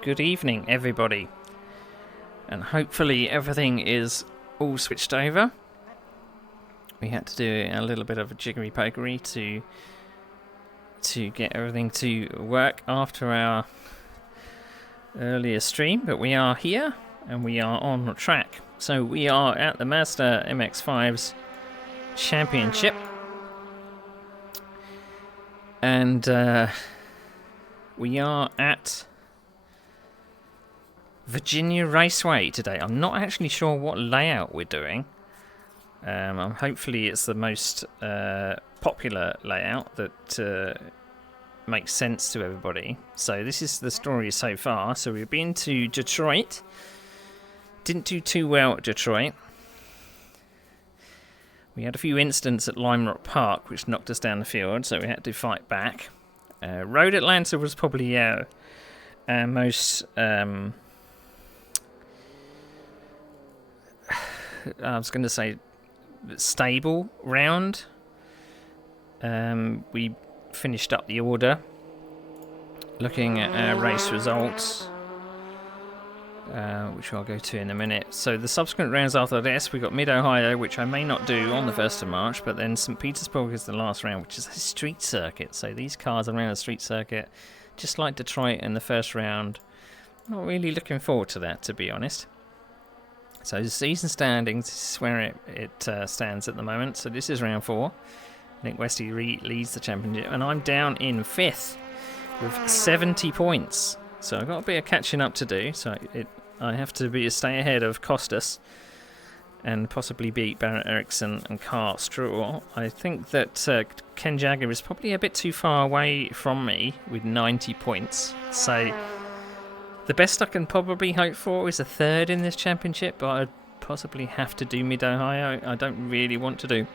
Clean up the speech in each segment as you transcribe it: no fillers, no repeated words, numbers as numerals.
Good evening, everybody. And hopefully everything is all switched over. We had to do a little bit of a jiggery-pokery to get everything to work after our earlier stream, but we are here and we are on track. So we are at the Mazda MX-5's Championship. And we are at Virginia Raceway today. I'm not actually sure what layout we're doing. Hopefully it's the most popular layout that makes sense to everybody. So this is the story so far. So we've been to Detroit. Didn't do too well at Detroit. We had a few incidents at Lime Rock Park which knocked us down the field, so we had to fight back. Road Atlanta was probably our most I was going to say stable round. We finished up the order looking at our race results, which I'll go to in a minute. So the subsequent rounds after this, we got Mid-Ohio, which I may not do on the 1st of March, but then St. Petersburg is the last round, which is a street circuit. So these cars are around a street circuit, just like Detroit in the first round. Not really looking forward to that, to be honest. So the season standings, this is where it stands at the moment. So this is round 4. Nick Westy leads the championship, and I'm down in 5th with 70 points. So I've got a bit of catching up to do. So I have to stay ahead of Costas and possibly beat Barrett Ericsson and Carl Struhl. I think that Ken Jagger is probably a bit too far away from me with 90 points. So the best I can probably hope for is a 3rd in this championship, but I'd possibly have to do Mid-Ohio. I don't really want to do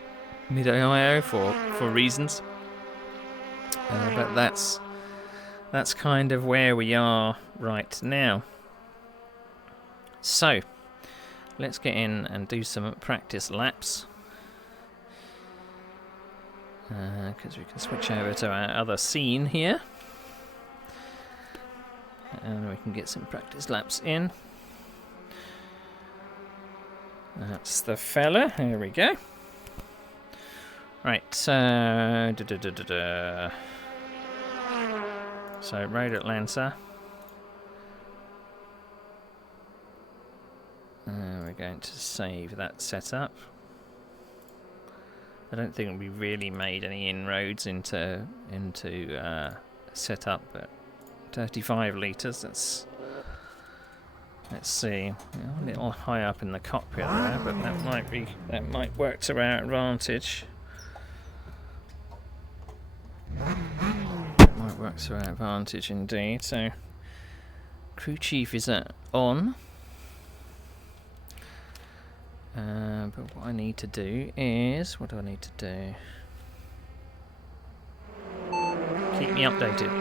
Mid-Ohio for reasons. But that's kind of where we are right now. So, let's get in and do some practice laps. Because we can switch over to our other scene here. And we can get some practice laps in. That's the fella. Here we go. Right. So Road Atlanta. We're going to save that setup. I don't think we really made any inroads into setup, but 35 litres. Let's see. A little high up in the cockpit there, but that might work to our advantage. It might work to our advantage indeed. So crew chief is on. But what I need to do is, what do I need to do? Keep me updated.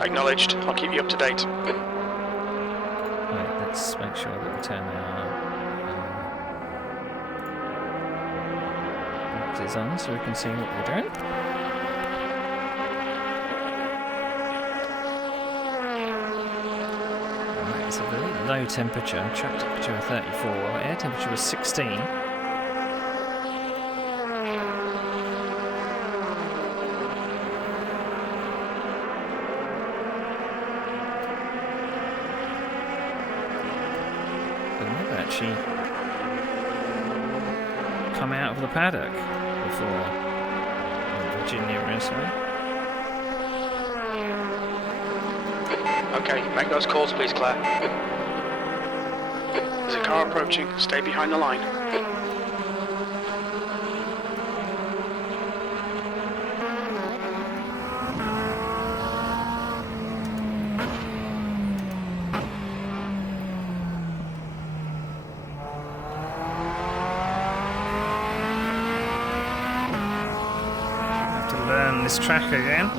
Acknowledged. I'll keep you up to date. Right, let's make sure that we turn our lights on so we can see what we're doing. Right, it's a very low temperature. Track temperature of 34. Air temperature was 16. Actually come out of the paddock before Virginia Raceway. Okay, make those calls please, Claire. There's a car approaching. Stay behind the line. This track again.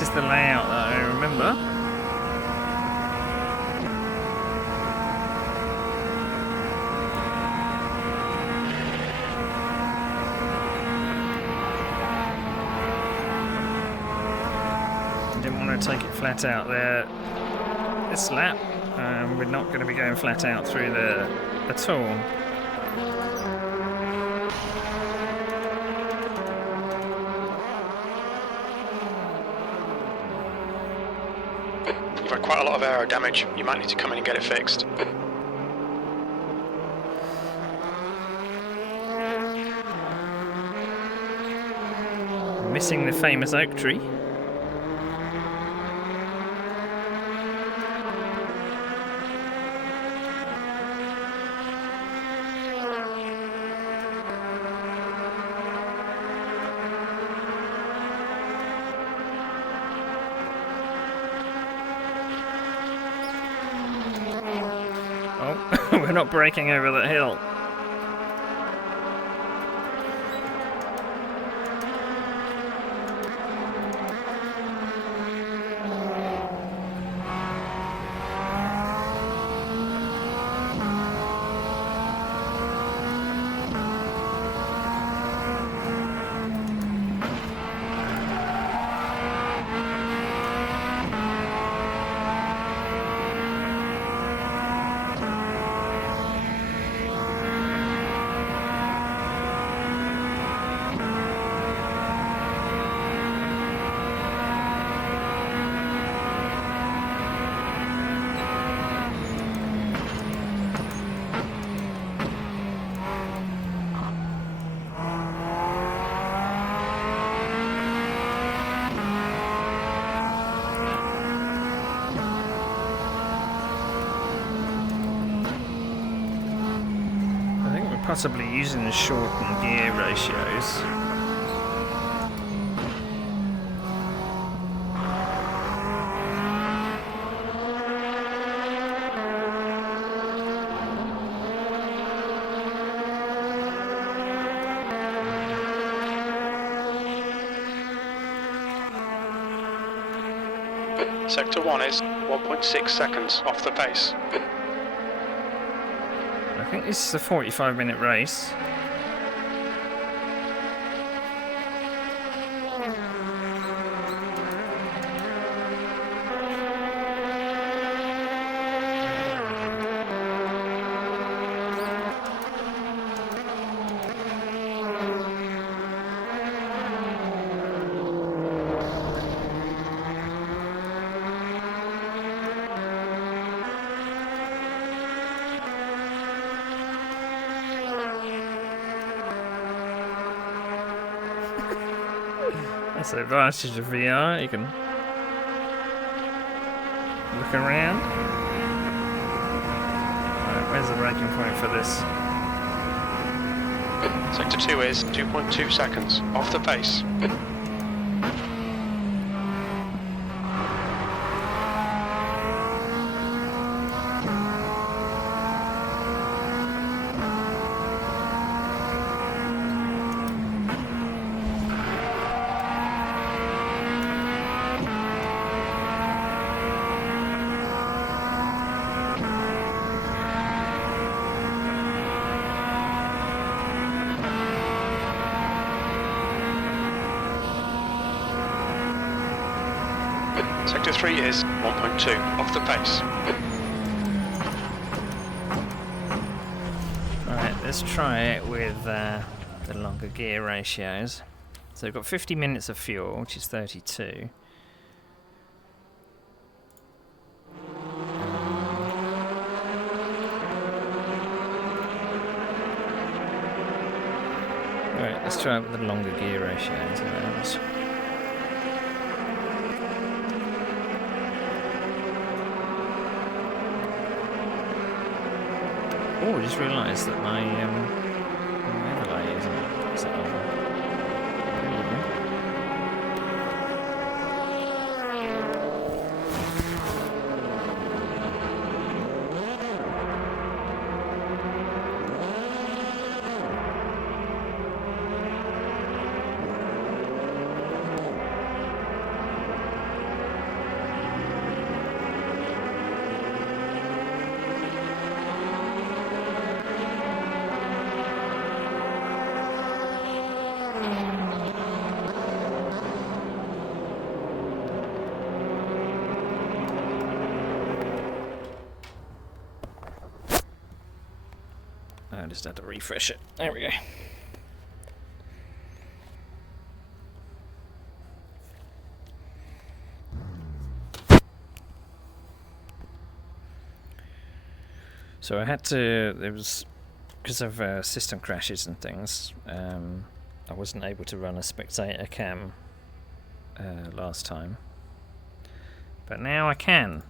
this is the layout that I remember. Didn't want to take it flat out there this lap. We're not going to be going flat out through there at all. You've had quite a lot of aero damage. You might need to come in and get it fixed. Missing the famous oak tree. We're not breaking over that hill. Possibly using the shortened gear ratios. Sector 1 is 1.6 seconds off the pace. I think this is a 45-minute race. That's the advantage of VR, you can look around. Right, where's the braking point for this? Sector 2 is 2.2 seconds off the pace. Sector 3 is 1.2 off the pace. Right, let's try it with the longer gear ratios. So we've got 50 minutes of fuel, which is 32. Right, let's try it with the longer gear ratios. Oh, I just realised that my overlay isn't set over. I just had to refresh it. There we go. So I had to, there was, because of system crashes and things, I wasn't able to run a spectator cam last time. But now I can.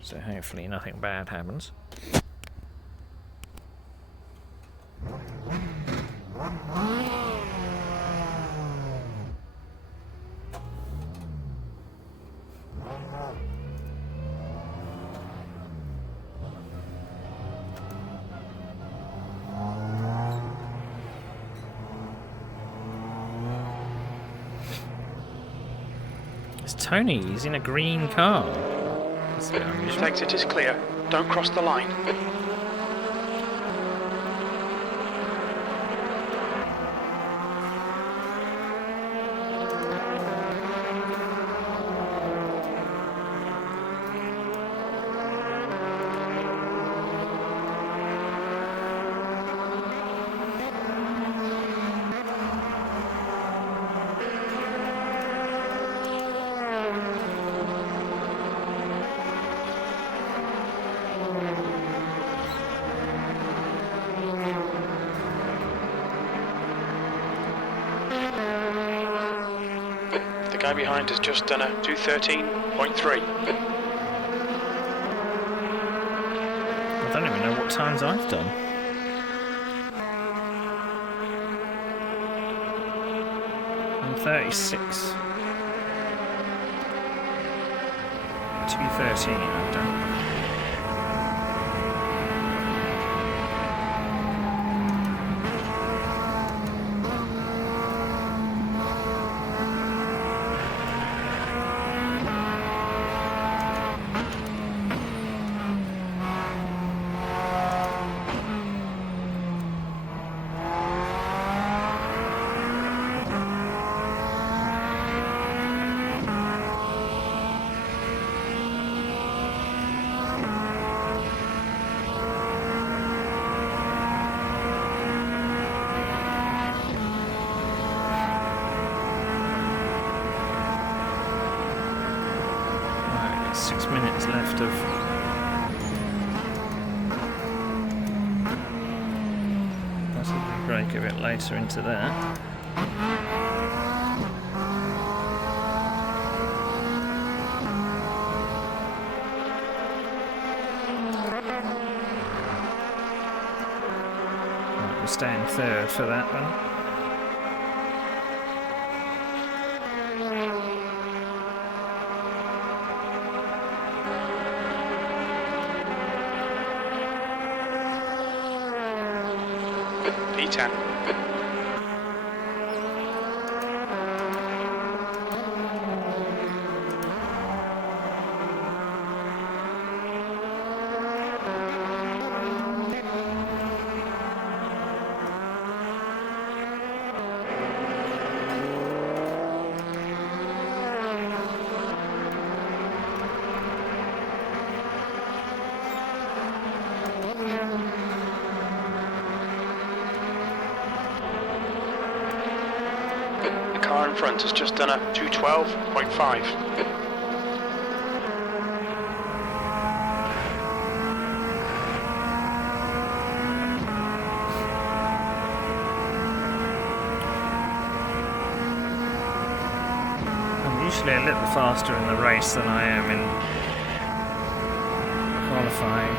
So hopefully nothing bad happens. It's Tony, he's in a green car. That's a bit unusual. Exit is clear. Don't cross the line. The guy behind has just done a 2:13.3. I don't even know what times I've done. I'm 36. 2:13 I've done. Right, 6 minutes left of possibly break a bit later into that. Right, we're staying third for that one. P10. The car in front has just done a 2:12.5. I'm usually a little faster in the race than I am in qualifying.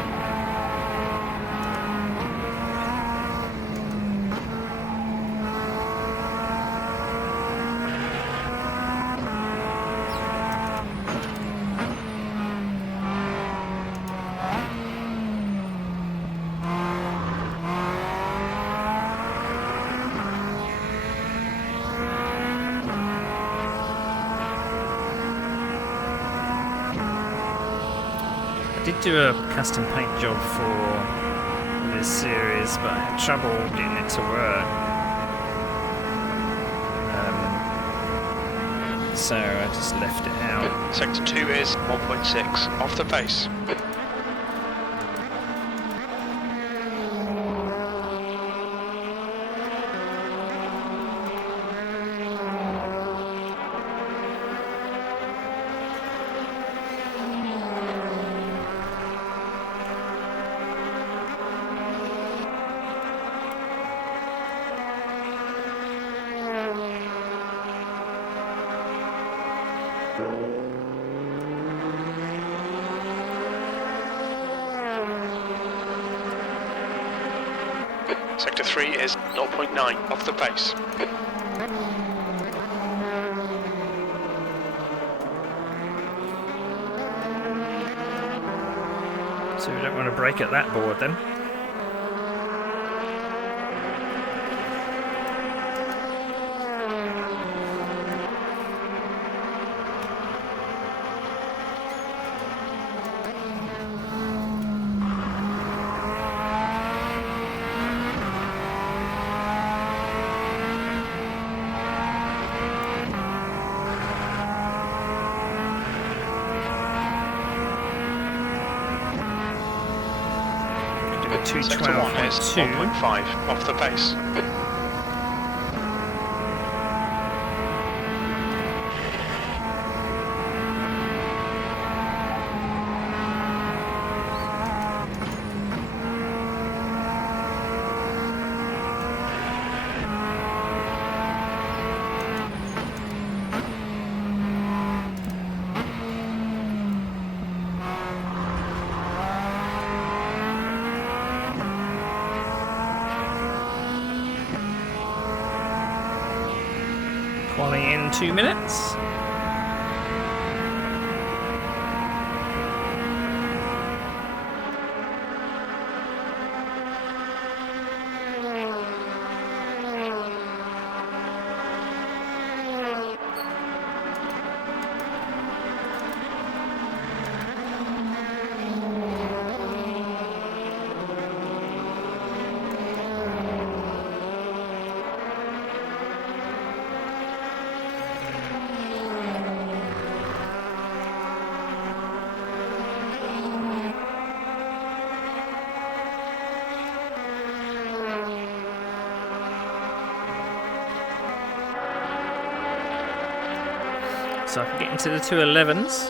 I did do a custom paint job for this series, but I had trouble getting it to work. So I just left it out. Sector 2 is 1.6 off the pace. Sector 3 is 0.9 off the pace. So we don't want to brake at that board then. Sector 1 is 1.5 off the pace. Quali in 2 minutes. So I can get into the 211s.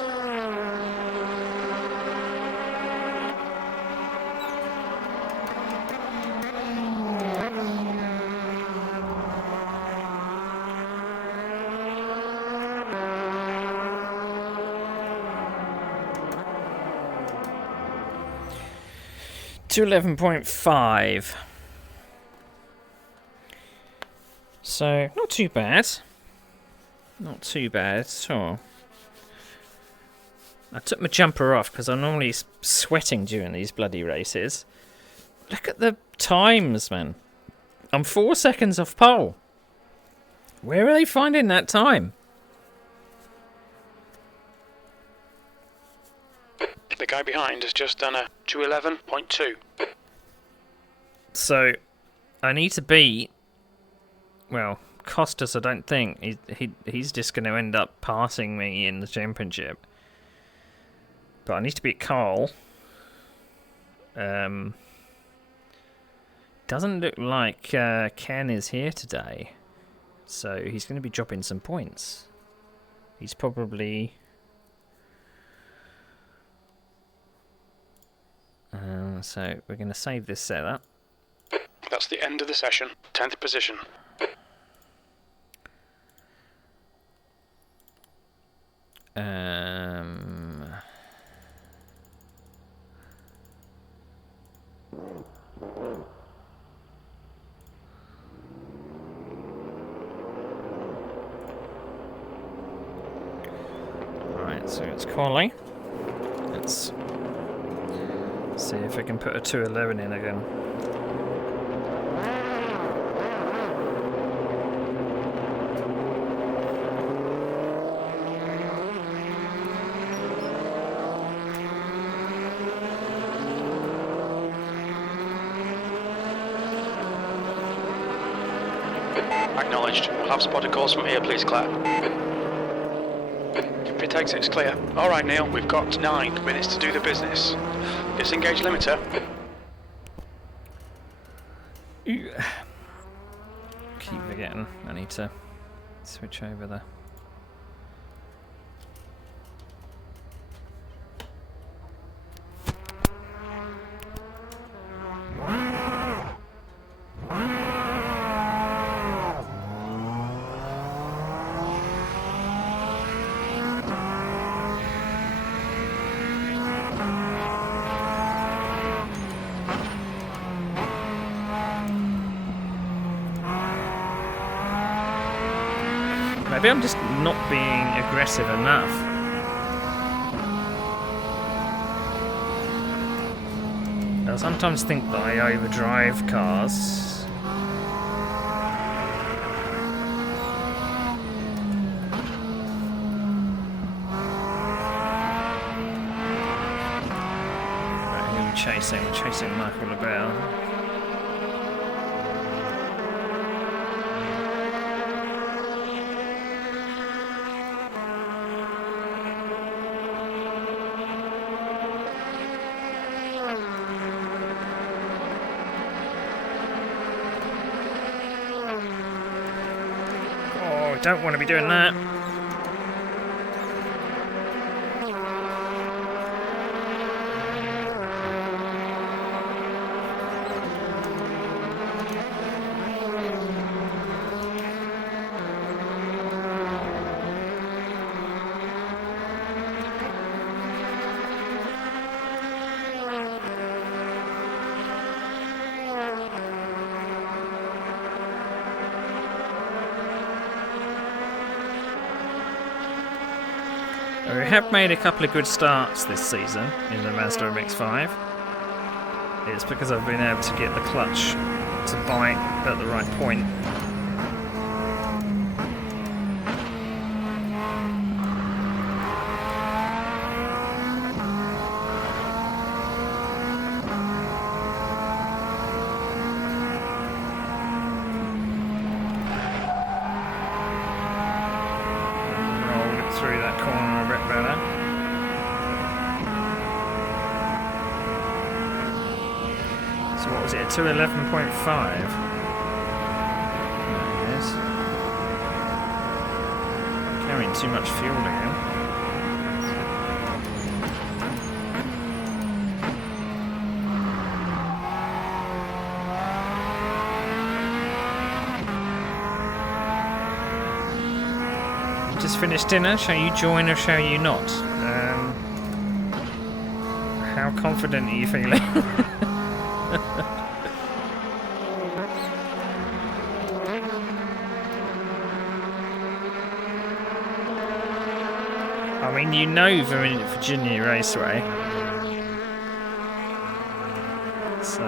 To 11.5. So not too bad. Not too bad at all. I took my jumper off because I'm normally sweating during these bloody races. Look at the times, man. I'm 4 seconds off pole. Where are they finding that time? The guy behind has just done a 211.2. So I need to beat, well, Costas, I don't think. He's just going to end up passing me in the championship. But I need to beat Carl. Doesn't look like Ken is here today. So he's going to be dropping some points. He's probably... so we're going to save this setup. That's the end of the session. 10th position. Right, so it's quali. Let's see if I can put a 211 in again. Acknowledged. We'll have spotted calls from here, please, Claire. If it takes it's clear. Alright, Neil, we've got 9 minutes to do the business. Disengage limiter. Keep forgetting. I need to switch over there. Maybe I'm just not being aggressive enough. I sometimes think that I overdrive cars. We're chasing Michael LaBelle. Oh, don't want to be doing that. We have made a couple of good starts this season in the Mazda MX-5. It's because I've been able to get the clutch to bite at the right point. Through that corner a bit better. So what was it, 211.5? There it is. Carrying too much fuel again. Just finished dinner. Shall you join or shall you not? How confident are you feeling? I mean, you know Virginia Raceway. So...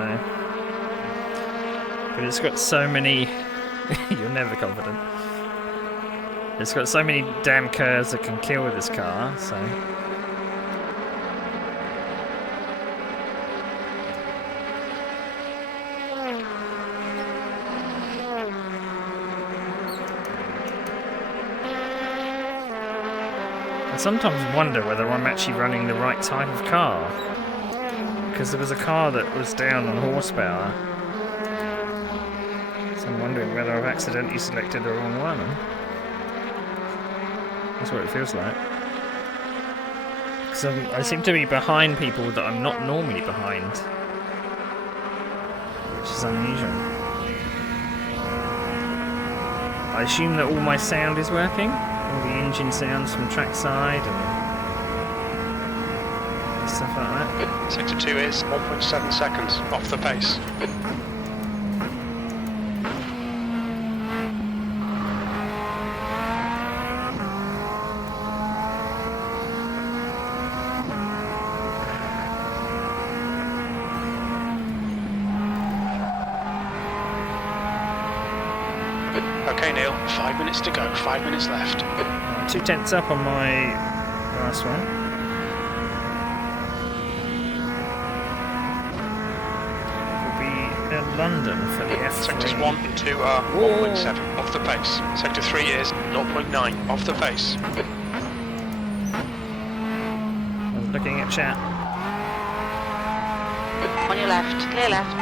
But it's got so many... You're never confident. It's got so many damn curves that can kill with this car, so... I sometimes wonder whether I'm actually running the right type of car. Because there was a car that was down on horsepower. So I'm wondering whether I've accidentally selected the wrong one. That's what it feels like. Because I seem to be behind people that I'm not normally behind. Which is unusual. I assume that all my sound is working. All the engine sounds from trackside and stuff like that. Sector 2 is 1.7 seconds off the pace. Okay, Neil, 5 minutes to go, 5 minutes left. 2 tenths up on my last one. We'll be in London for the F3. Sectors 1 and 2 are 1.7 off the pace. Sector 3 is 0.9 off the pace. I was looking at chat. On your left, clear left.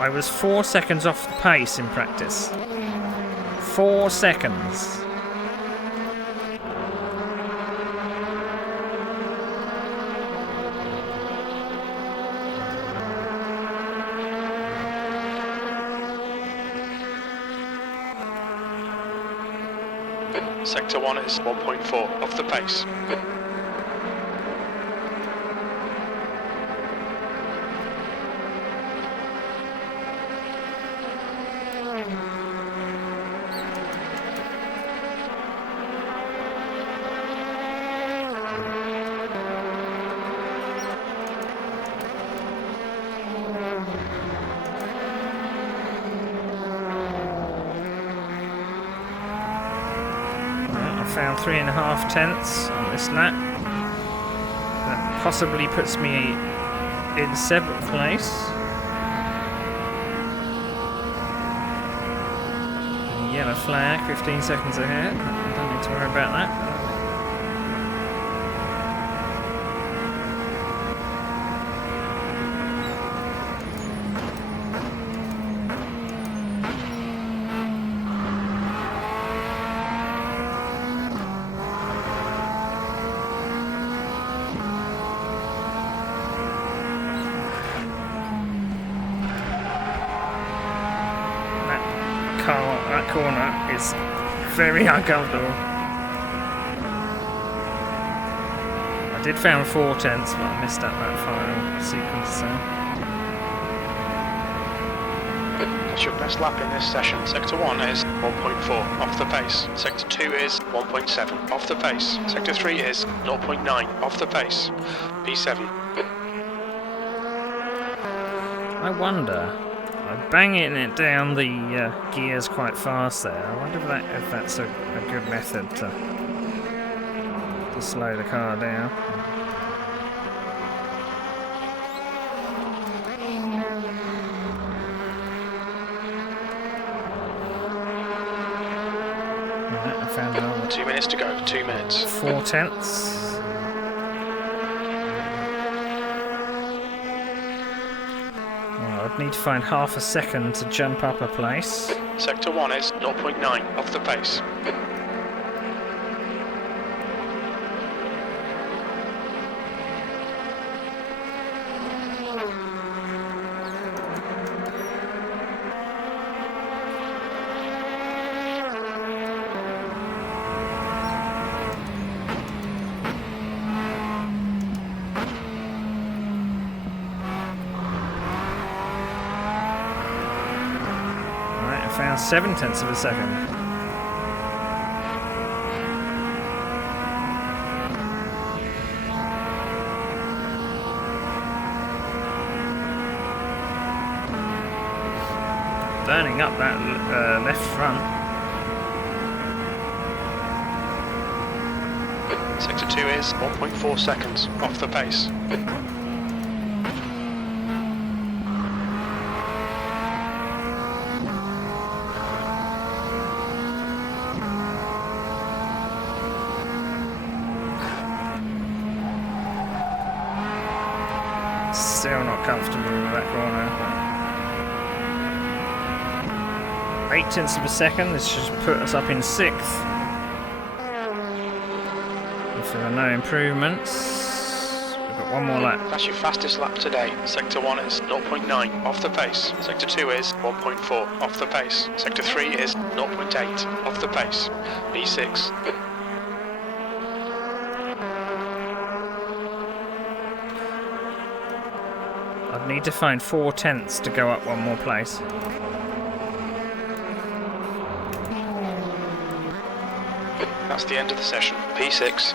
I was 4 seconds off the pace in practice. 4 seconds. Sector 1 is 1.4 off the pace. found 3.5 tenths on this lap. That possibly puts me in 7th place. Yellow flag, 15 seconds ahead. Don't need to worry about that. That corner is very uncomfortable. I did found 4 tenths, but I missed out that final sequence. That's your best lap in this session. Sector 1 is 1.4 off the pace. Sector 2 is 1.7 off the pace. Sector 3 is 0.9 off the pace. P7. I wonder. I'm banging it down the gears quite fast there. I wonder if that's a good method to slow the car down. Right, I found another 2 minutes to go. 2 minutes. 4 tenths. I'd need to find half a second to jump up a place. Sector 1 is 0.9 off the pace. Found 7 tenths of a second. Burning up that left front. Sector 2 is 1.4 seconds off the pace. Still not comfortable with that corner. 8 tenths of a second, this should put us up in 6th. If there are no improvements, we've got one more lap. That's your fastest lap today. Sector 1 is 0.9 off the pace. Sector 2 is 1.4 off the pace. Sector 3 is 0.8 off the pace. B6. I'd need to find 4 tenths to go up one more place. That's the end of the session. P6.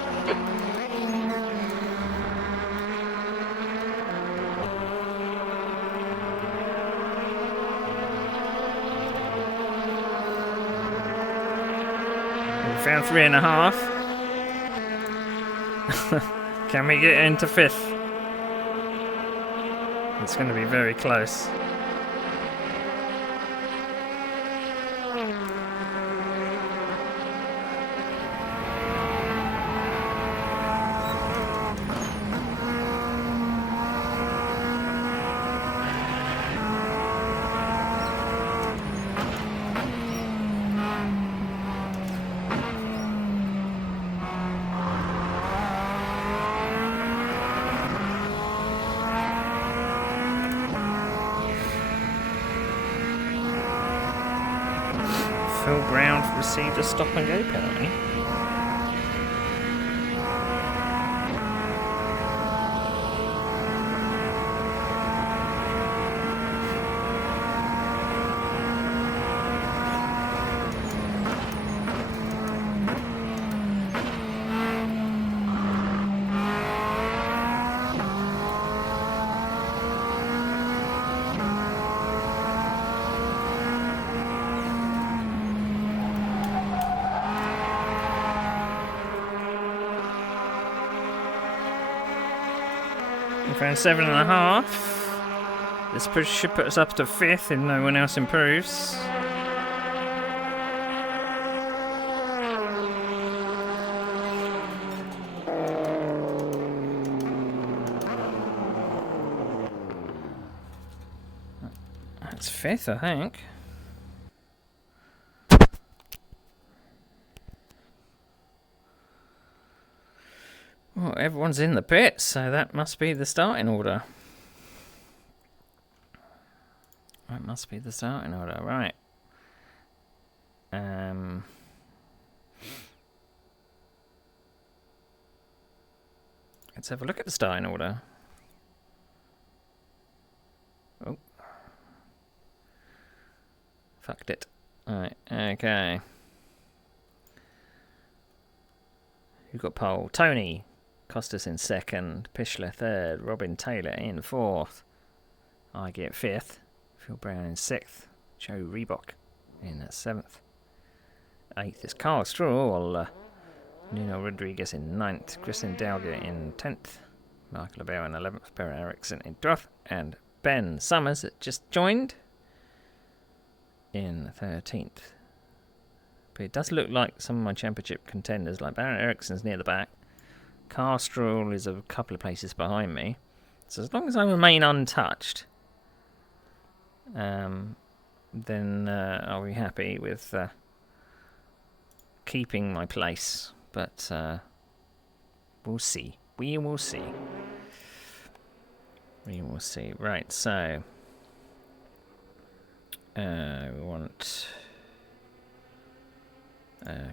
We found 3.5. Can we get into 5th? It's going to be very close. Phil Brown received a stop and go penalty. We've found 7.5. This should put us up to 5th if no one else improves. That's 5th, I think. Well, everyone's in the pits, so that must be the starting order. That must be the starting order, right. Let's have a look at the starting order. Oh. Fucked it. Alright, okay. Who got pole? Tony. Costas in 2nd. Pichler 3rd. Robin Taylor in 4th. I get 5th. Phil Brown in 6th. Joe Reebok in 7th. 8th is Carl Stroll. Nuno Rodriguez in 9th. Christian Dalga in 10th. Michael Abel in 11th. Barrett Eriksson in 12th. And Ben Summers, that just joined, in 13th. But it does look like some of my championship contenders, like Barrett Eriksson's near the back. Carl Stroll is a couple of places behind me. So as long as I remain untouched, then I'll be happy with keeping my place. But we'll see. We will see. We will see. Right, so we want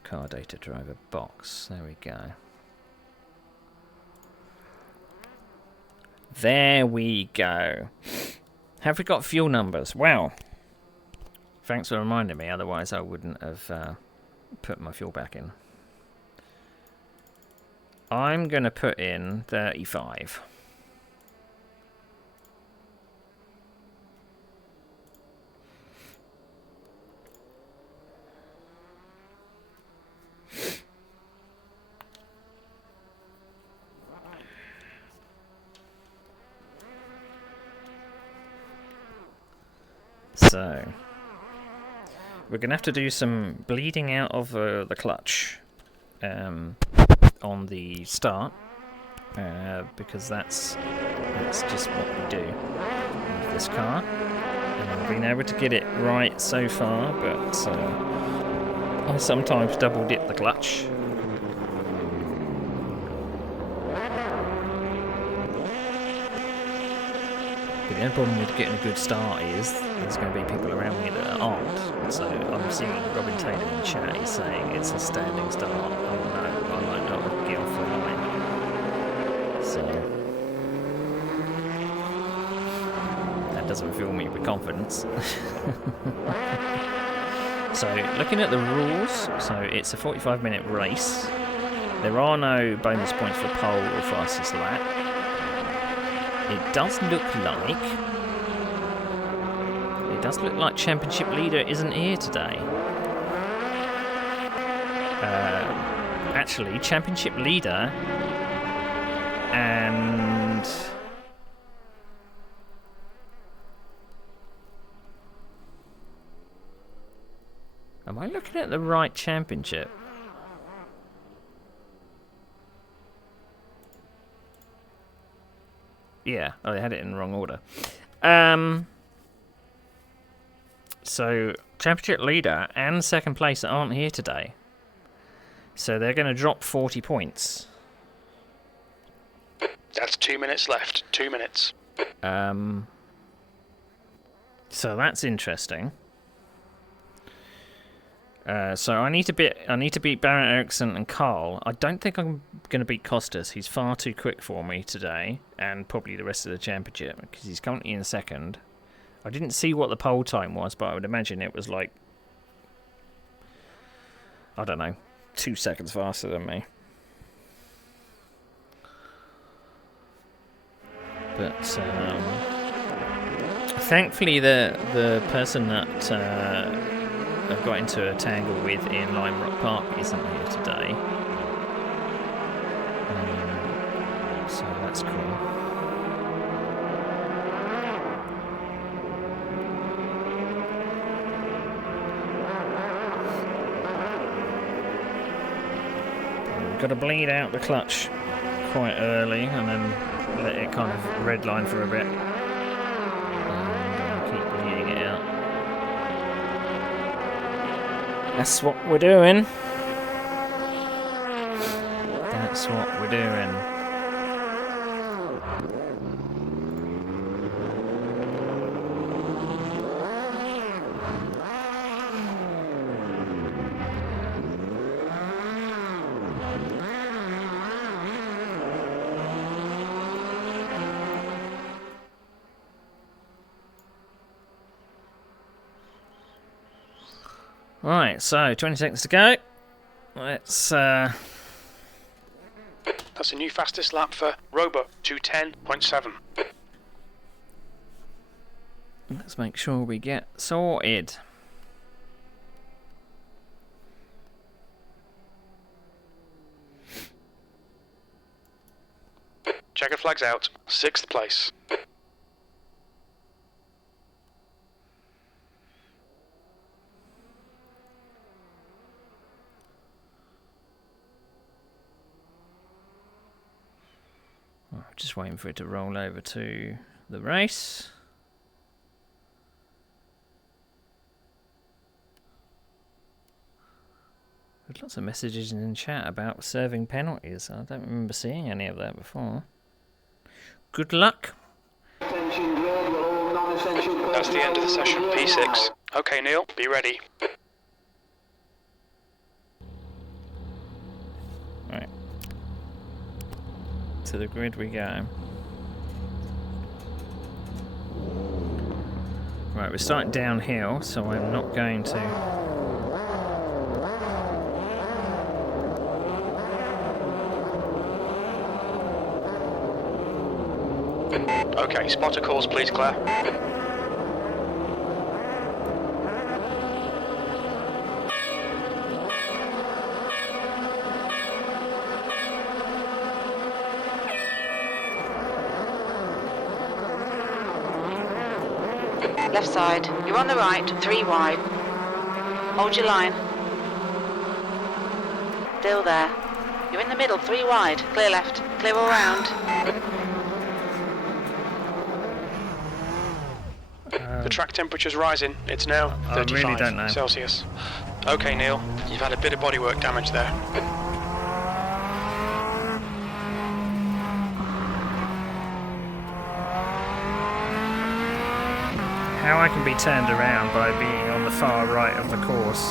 car data driver box. There we go. There we go. Have we got fuel numbers? Wow. Thanks for reminding me, otherwise I wouldn't have put my fuel back in. I'm going to put in 35. So, we're going to have to do some bleeding out of the clutch on the start, because that's just what we do with this car. I've been able to get it right so far, but I sometimes double dip the clutch. But the only problem with getting a good start is there's going to be people around me that aren't. So I'm seeing Robin Taylor in chat, he's saying it's a standing start. Oh no, I might not get off the line. So that doesn't fill me with confidence. So looking at the rules, so it's a 45-minute race. There are no bonus points for pole or fastest lap. It does look like championship leader isn't here today. Actually, championship leader and am I looking at the right championship? Yeah, I had it in the wrong order. So, championship leader and second place aren't here today. So they're going to drop 40 points. That's 2 minutes left. 2 minutes. So that's interesting. So I need to beat Barrett Eriksson and Carl. I don't think I'm going to beat Costas. He's far too quick for me today, and probably the rest of the championship, because he's currently in 2nd. I didn't see what the pole time was, but I would imagine it was like, I don't know, 2 seconds faster than me. But thankfully the person that I've got into a tangle with in Lime Rock Park isn't here today. So that's cool. got to bleed out the clutch quite early and then let it kind of redline for a bit. And keep bleeding it out. That's what we're doing. That's what we're doing. Right, so 20 seconds to go. Let's That's a new fastest lap for Robo, 210.7. let's make sure we get sorted. Checker flags out, 6th place. Just waiting for it to roll over to the race. There's lots of messages in chat about serving penalties. I don't remember seeing any of that before. Good luck. That's the end of the session, P6. Okay, Neil, be ready. Right. To the grid we go. Right, we're starting downhill, so I'm not going to... Okay, spotter calls please, Claire. Left side. You're on the right, 3 wide. Hold your line. Still there. You're in the middle, 3 wide. Clear left. Clear all round. The track temperature's rising. It's now 35 I really don't know. Celsius. Okay, Neil, you've had a bit of bodywork damage there. How I can be turned around by being on the far right of the course,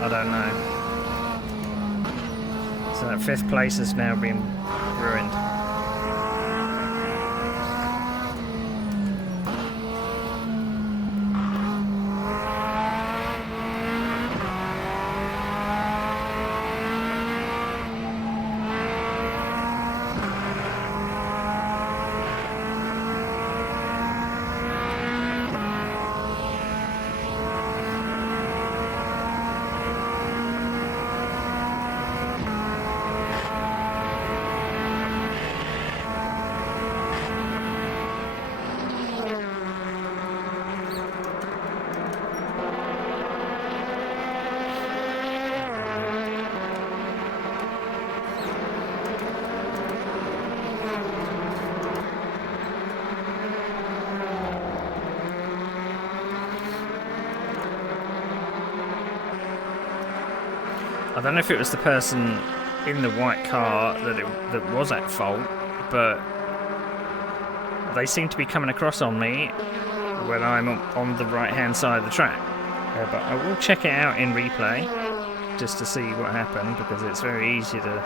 I don't know. So that 5th place has now been ruined. I don't know if it was the person in the white car that was at fault, but they seem to be coming across on me when I'm on the right-hand side of the track. But I will check it out in replay just to see what happened, because it's very easy to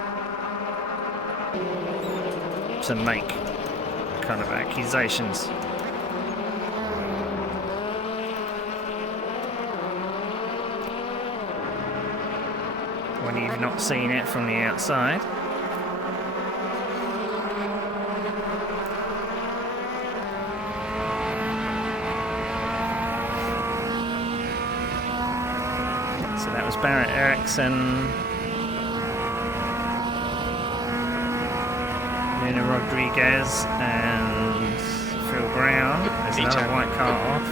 make kind of accusations. When you've not seen it from the outside. So that was Barrett Ericsson, Nina Rodriguez and Phil Brown. There's another white car off.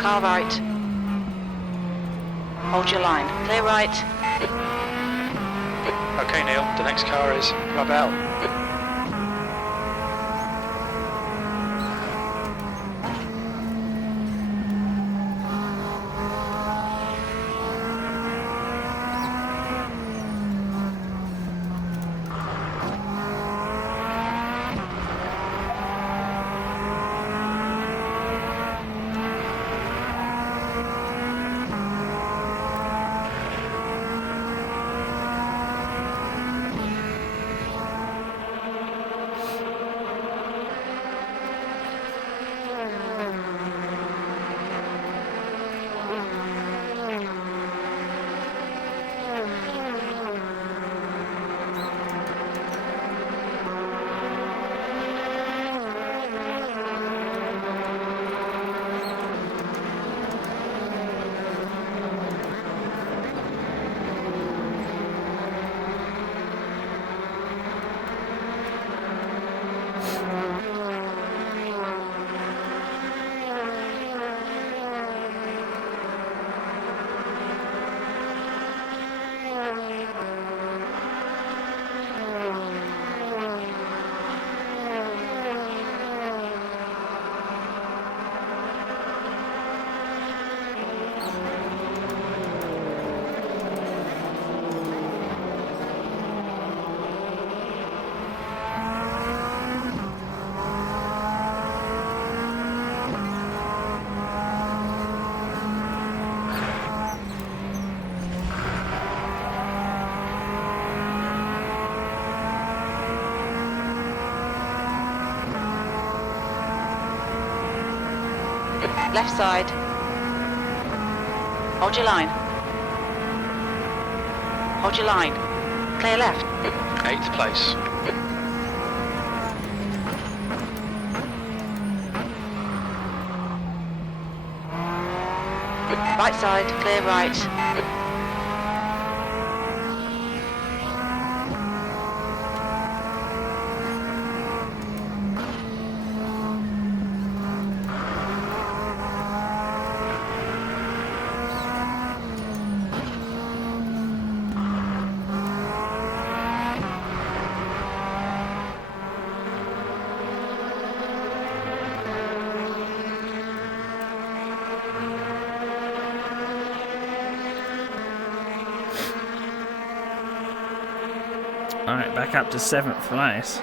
Car right. Hold your line. Clear right. Okay, Neil, the next car is Labelle. Left side. Hold your line. Hold your line. Clear left. 8th place. Right side. Clear right. Alright, back up to 7th place.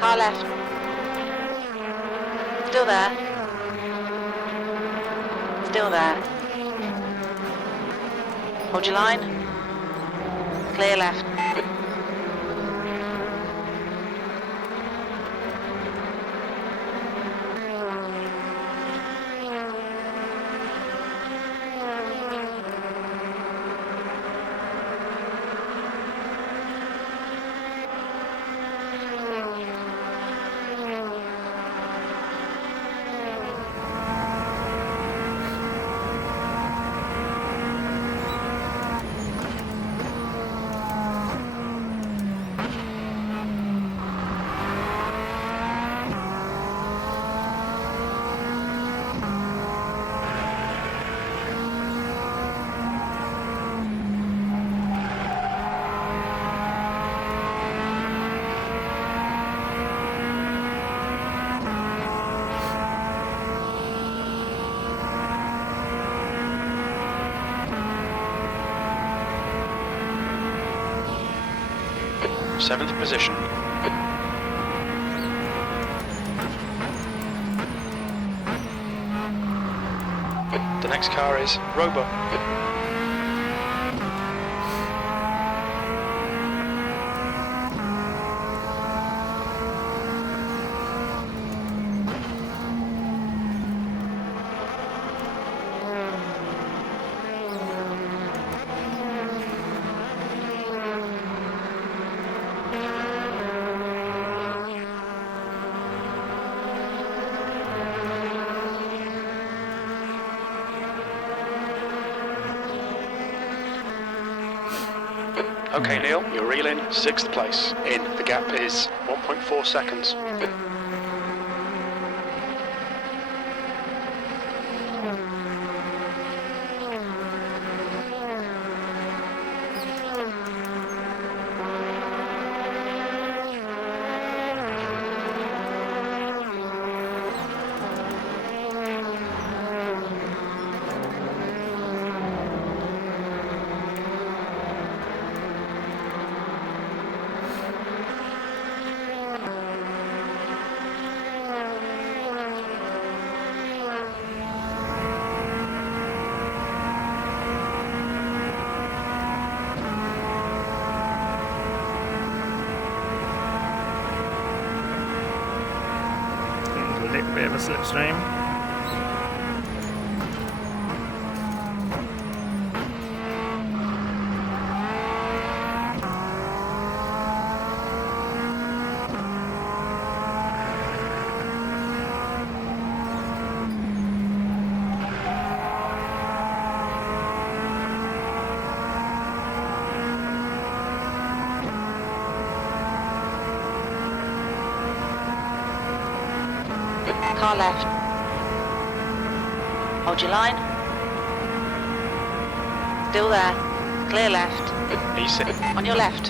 Car left. Still there. Still there. Hold your line. Clear left. Seventh position. The next car is Robo. Okay, Neil, you're reeling 6th place. In, the gap is 1.4 seconds. A little bit of a slipstream. Car left. Hold your line. Still there. Clear left. P6. On your left.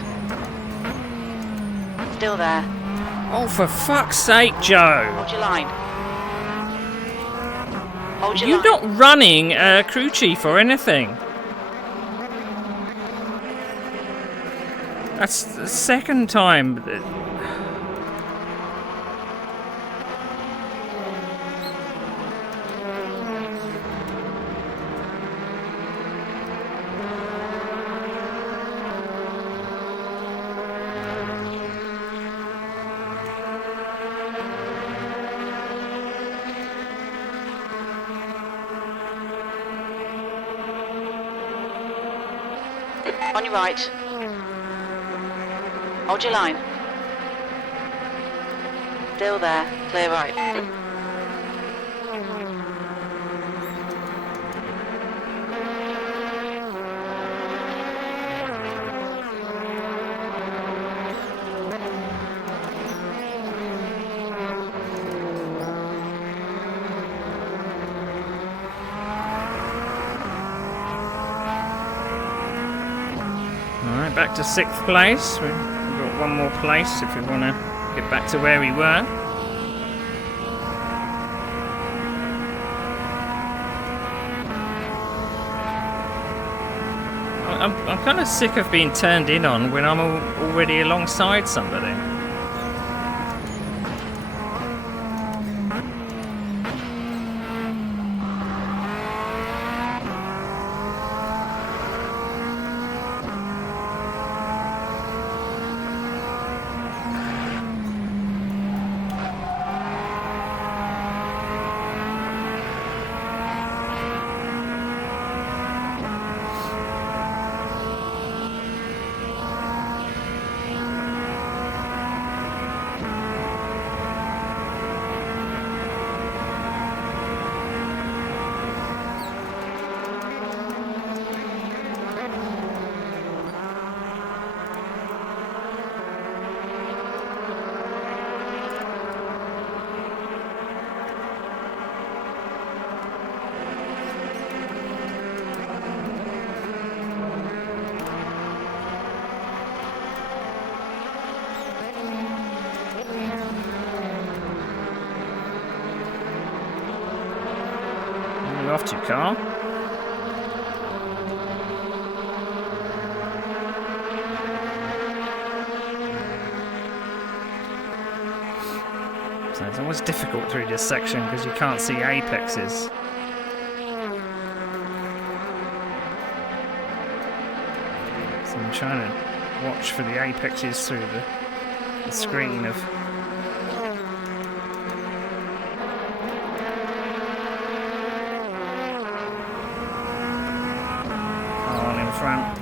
Still there. Oh, for fuck's sake, Joe! Hold your line. Hold your You're line. not running a crew chief or anything. That's the second time. On your right. Hold your line. Still there. Clear right. Alright, back to 6th place. We've got one more place if we want to get back to where we were. I'm kind of sick of being turned in on when I'm already alongside somebody. We're off to car. So it's always difficult through this section because you can't see apexes. So I'm trying to watch for the apexes through the screen of. Car in front.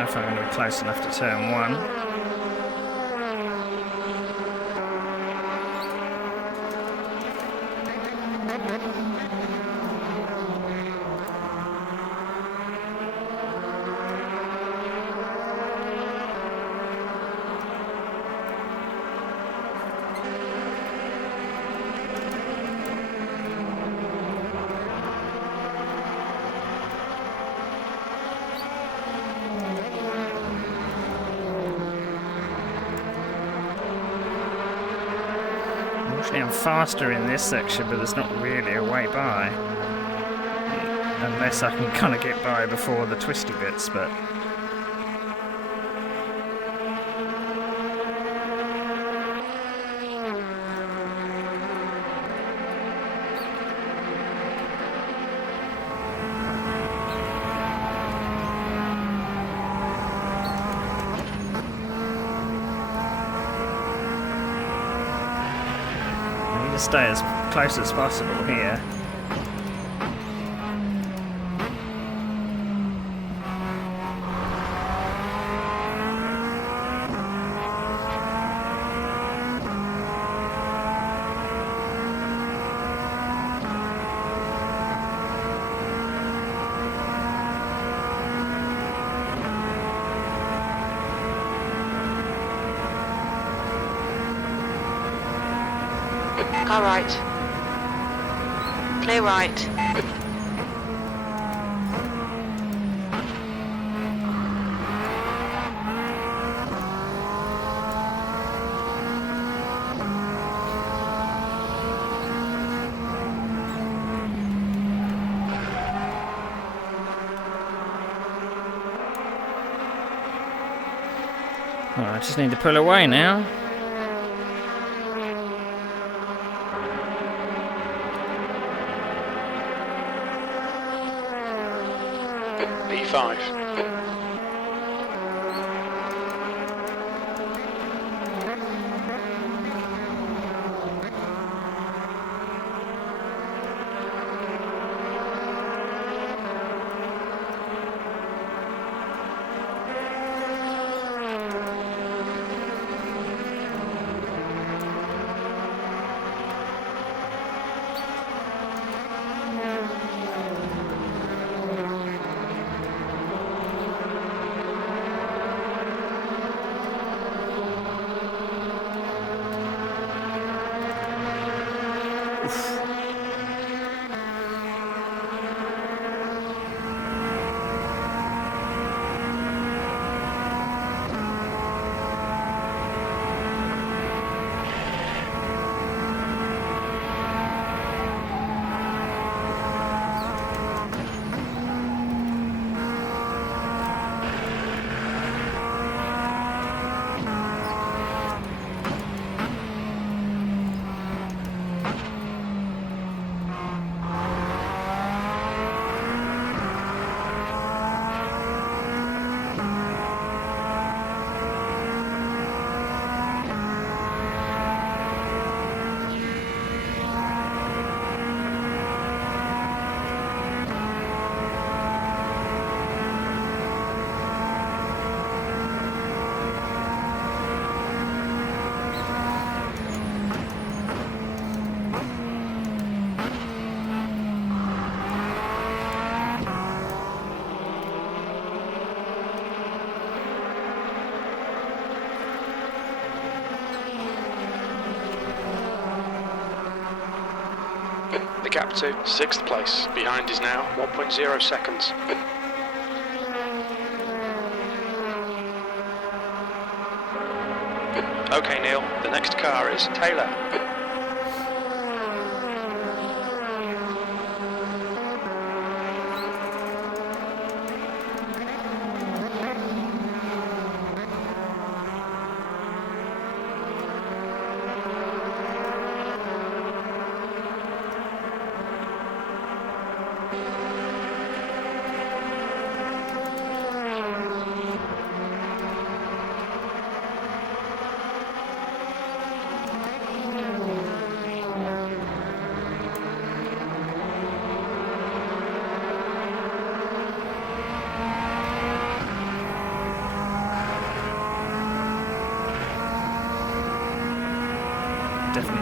know if I'm going to be close enough to turn 1. Actually, I'm faster in this section, but there's not really a way by. Unless I can kind of get by before the twisty bits, but... stay as close as possible here. Car right. Clear right. Well, I just need to pull away now. P5. The gap to 6th place. Behind is now 1.0 seconds. Okay, Neil, the next car is Taylor.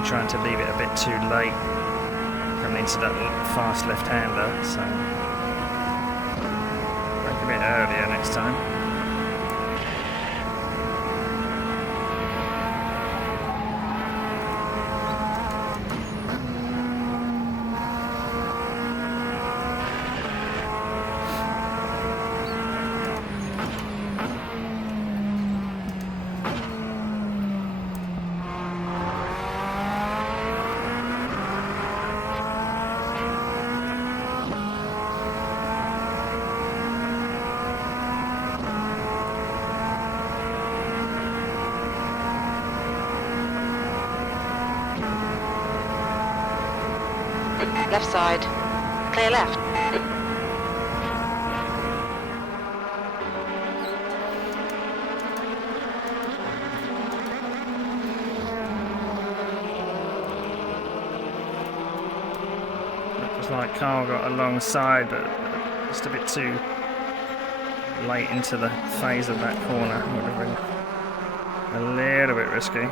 trying to leave it a bit too late coming into that fast left-hander, so break a bit earlier next time. Left side. Clear left. Looks like Carl got alongside, but just a bit too late into the phase of that corner. Would have been a little bit risky.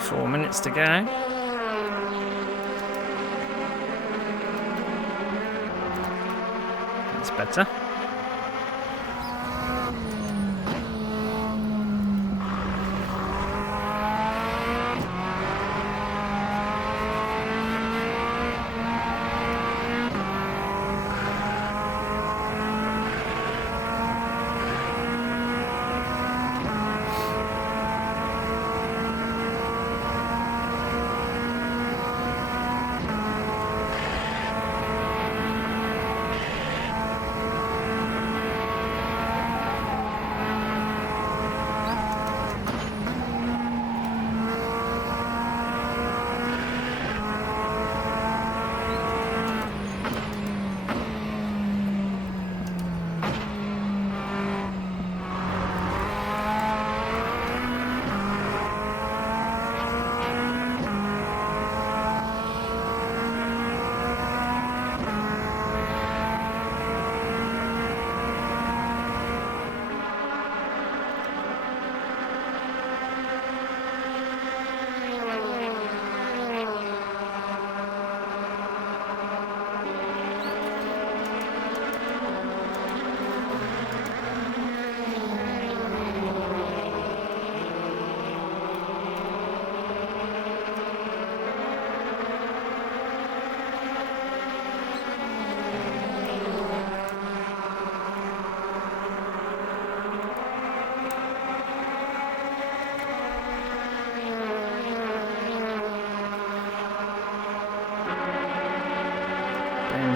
Four minutes to go. That's better.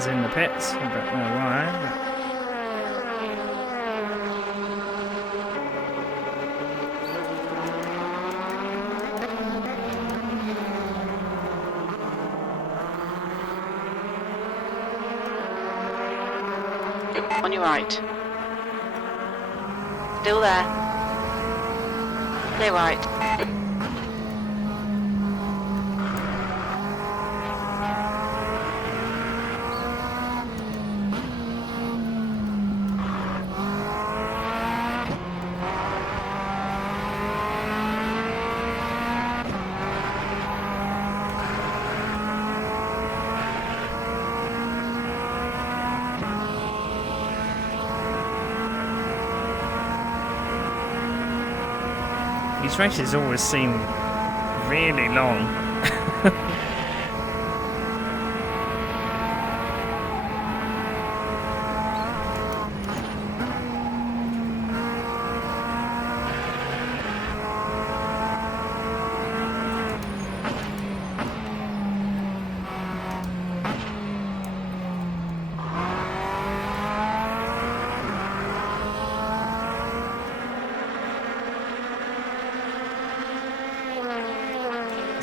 In the pits, I don't know why. On your right. Still there. Clear right. These races always seem really long.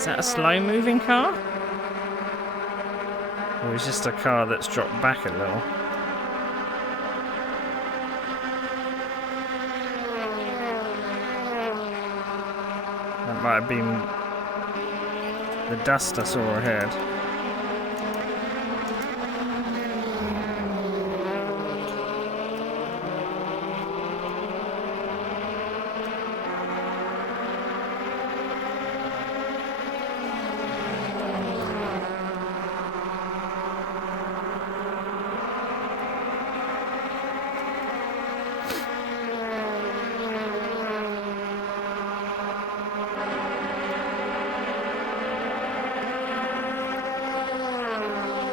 Is that a slow-moving car? Or is it just a car that's dropped back a little? That might have been the dust I saw ahead.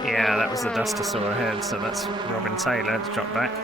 Yeah, that was the dust I saw ahead, so that's Robin Taylor to drop back.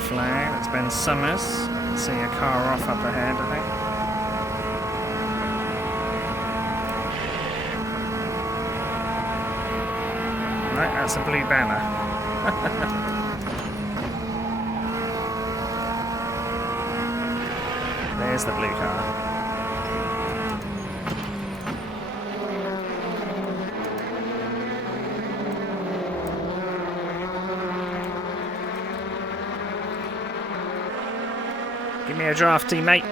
Flag, that's Ben Summers. I can see a car off up ahead, I think. Right, that's a blue banner. There's the blue car. Give me a draft, teammate.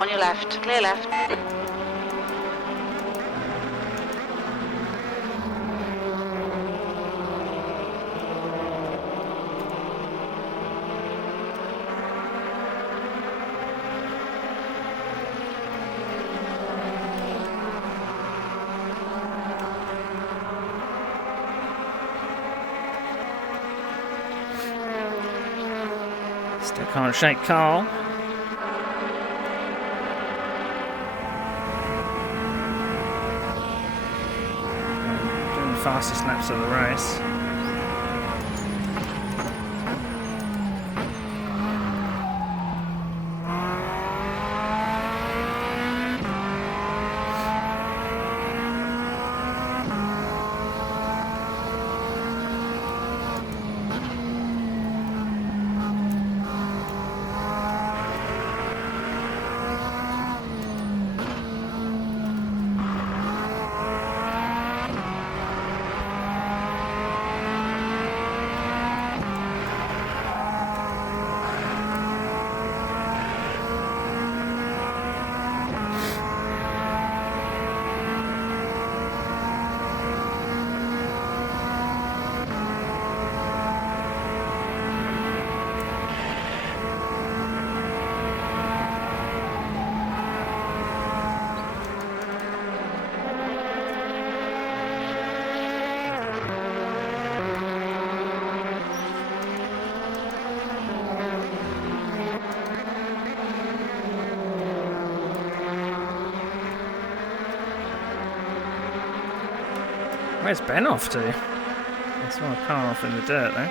On your left, clear left. Still can't shake Carl. Doing the fastest laps of the race. Where's Ben off to? I saw a car off in the dirt there.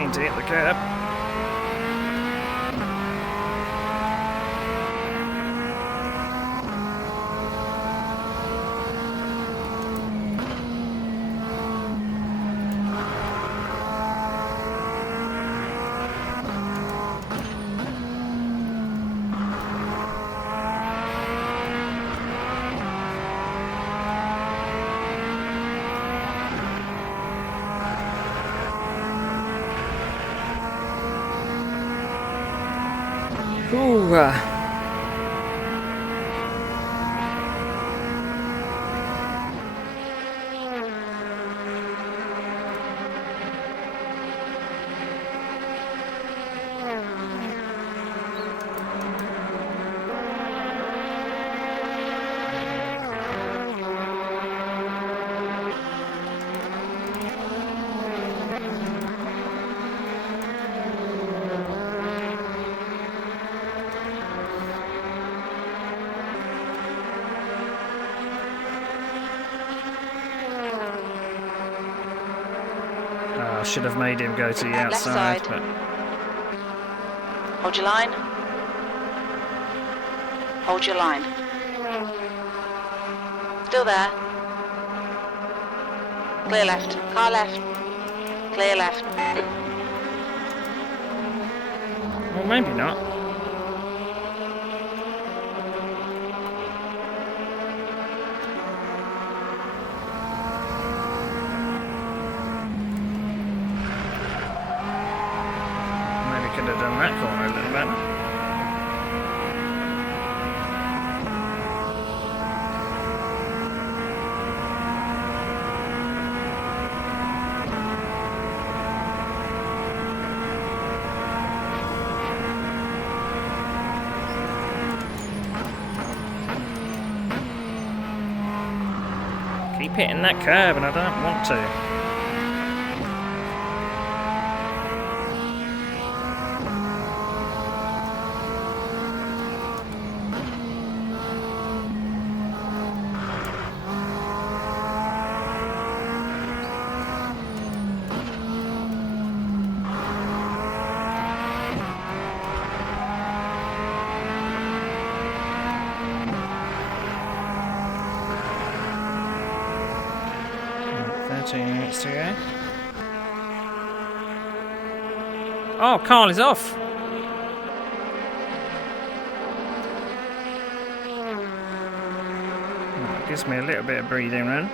mean to hit the curb. Ooh. I should have made him go to the outside. Left side. But Hold your line. Hold your line. Still there. Clear left. Car left. Clear left. well, maybe not. Could have done that corner a little better. Keep hitting that curb and I don't want to. Minutes to go. Oh, Carl is off. That gives me a little bit of breathing room.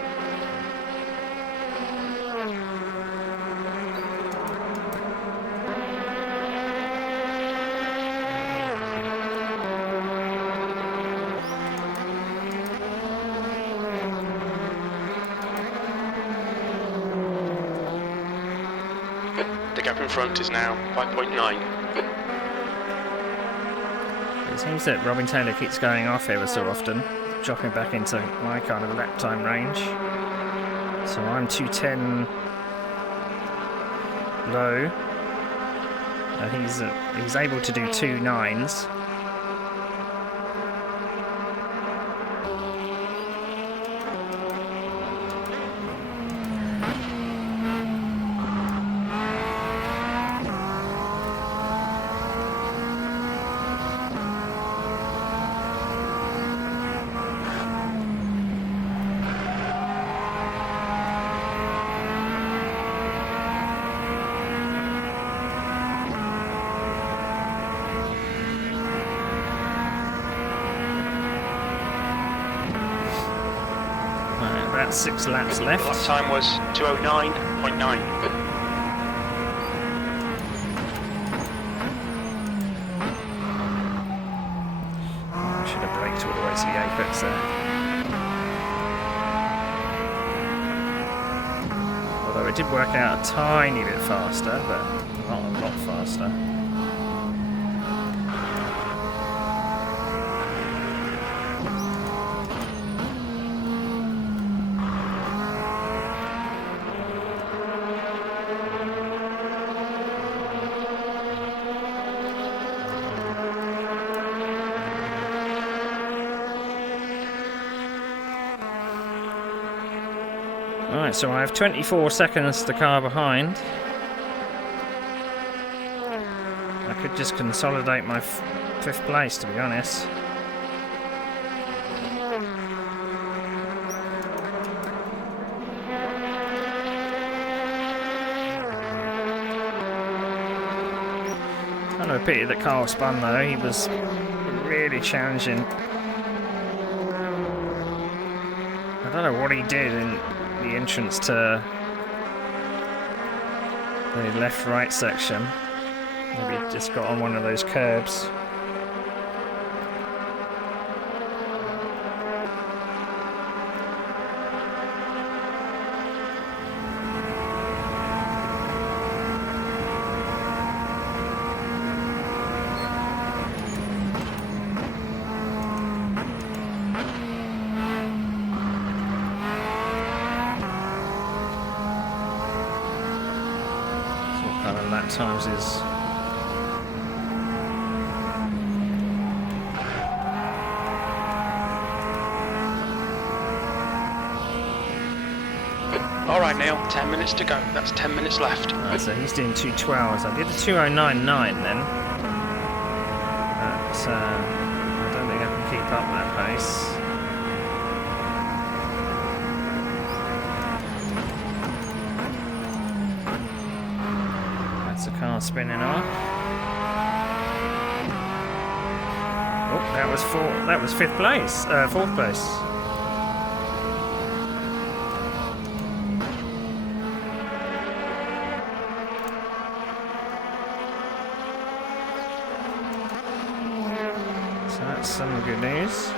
The gap in front is now 5.9. It seems that Robin Taylor keeps going off ever so often, dropping back into my kind of lap time range. So I'm 210 low. He's able to do 2 9s. About 6 laps left. The lap time was 209.9. I should have braked all the way to the apex there. Although it did work out a tiny bit faster, but not a lot faster. Right, so I have 24 seconds to car behind. I could just consolidate my fifth place, to be honest. Kind of a pity that Carl spun though. He was really challenging. I don't know what he did in the entrance to the left-right section. Maybe he just got on one of those curbs. Lap times is Alright Neil, 10 minutes to go. That's 10 minutes left. right, so he's doing 2:12s. I did a 2:09.9 then. But I don't think I can keep up that pace. That's a car spinning off. Oh, that was fifth place. Fourth place. So that's some good news.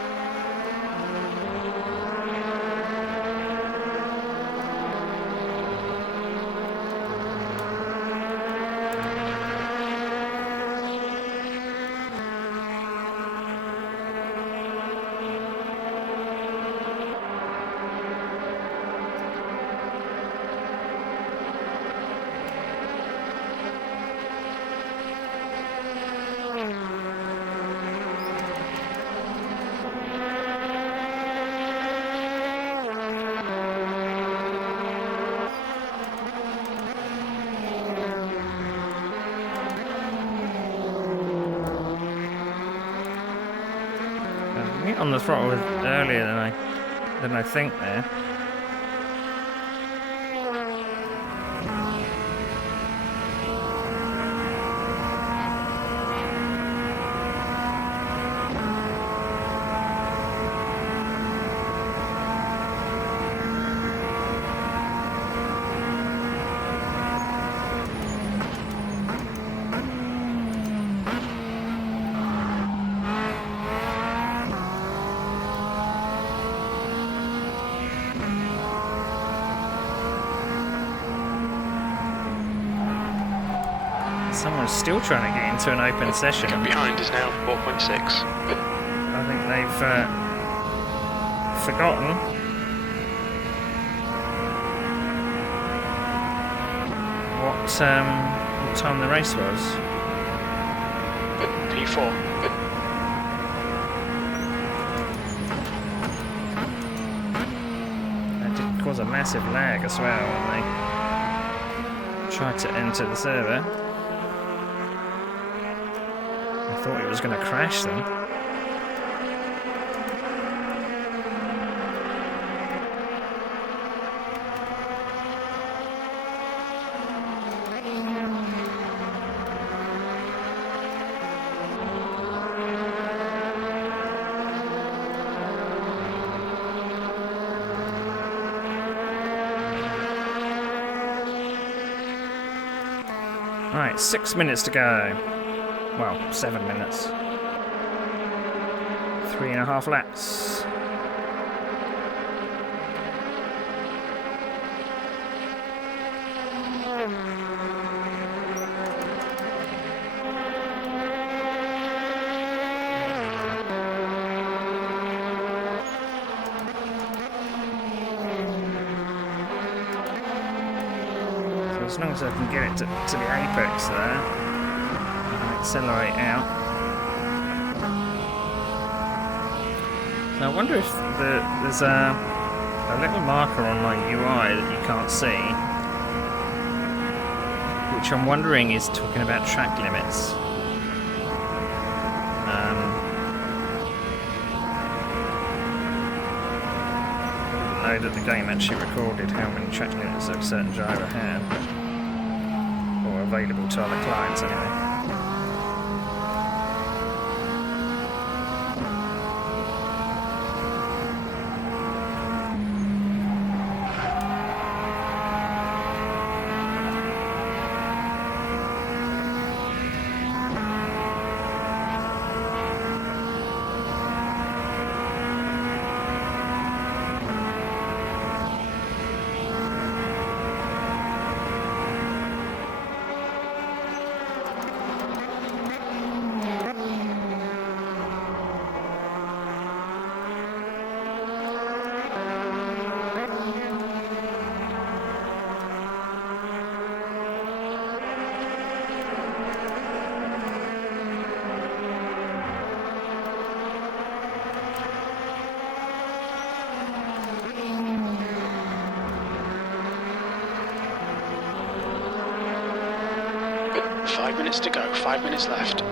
On the throttle earlier than I think there. Someone's still trying to get into an open session. Gap behind is now 4.6. I think they've forgotten what time the race was. P4. That did cause a massive lag as well when they tried to enter the server. I thought it was going to crash then. Right, 6 minutes to go. Well, 7 minutes. 3.5 laps. So as long as I can get it to the apex there, I'll accelerate out. Now I wonder if there's a little marker on my UI that you can't see, which I'm wondering is talking about track limits. know that the game actually recorded how many track limits a certain driver had, or available to other clients anyway. Minutes to go, 5 minutes left.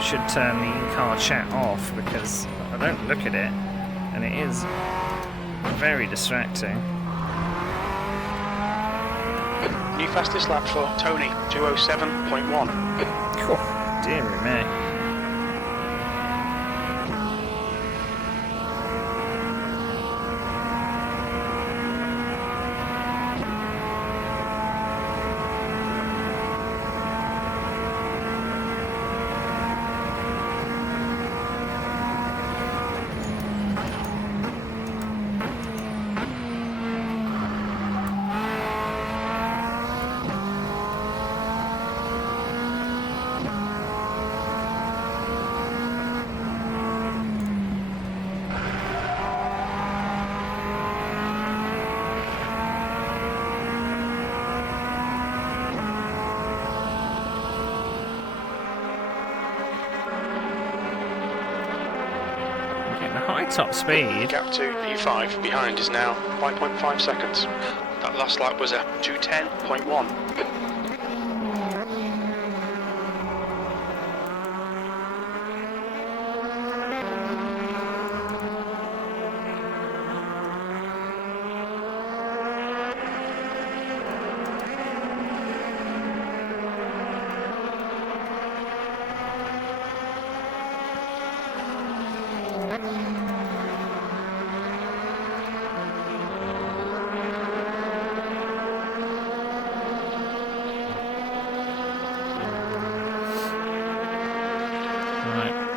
Should turn the in-car chat off because I don't look at it and it is very distracting. New fastest lap for Tony, 207.1. Oh, dearie me. Top speed. Gap to P5 behind is now 5.5 seconds. That last lap was a 210.1.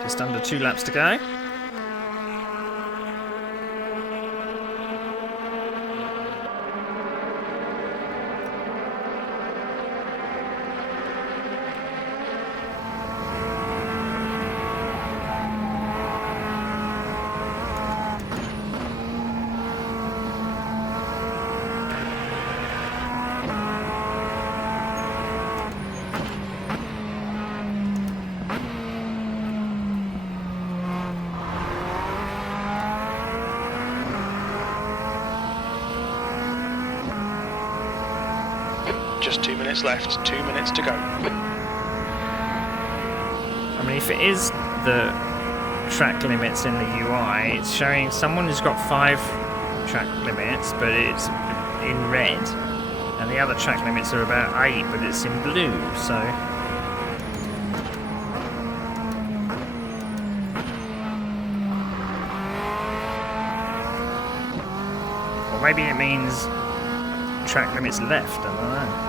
Just under 2 laps to go. Just 2 minutes left, 2 minutes to go. I mean, if it is the track limits in the UI, it's showing someone who's got 5 track limits, but it's in red. And the other track limits are about 8, but it's in blue, so... Or maybe it means track limits left, I don't know.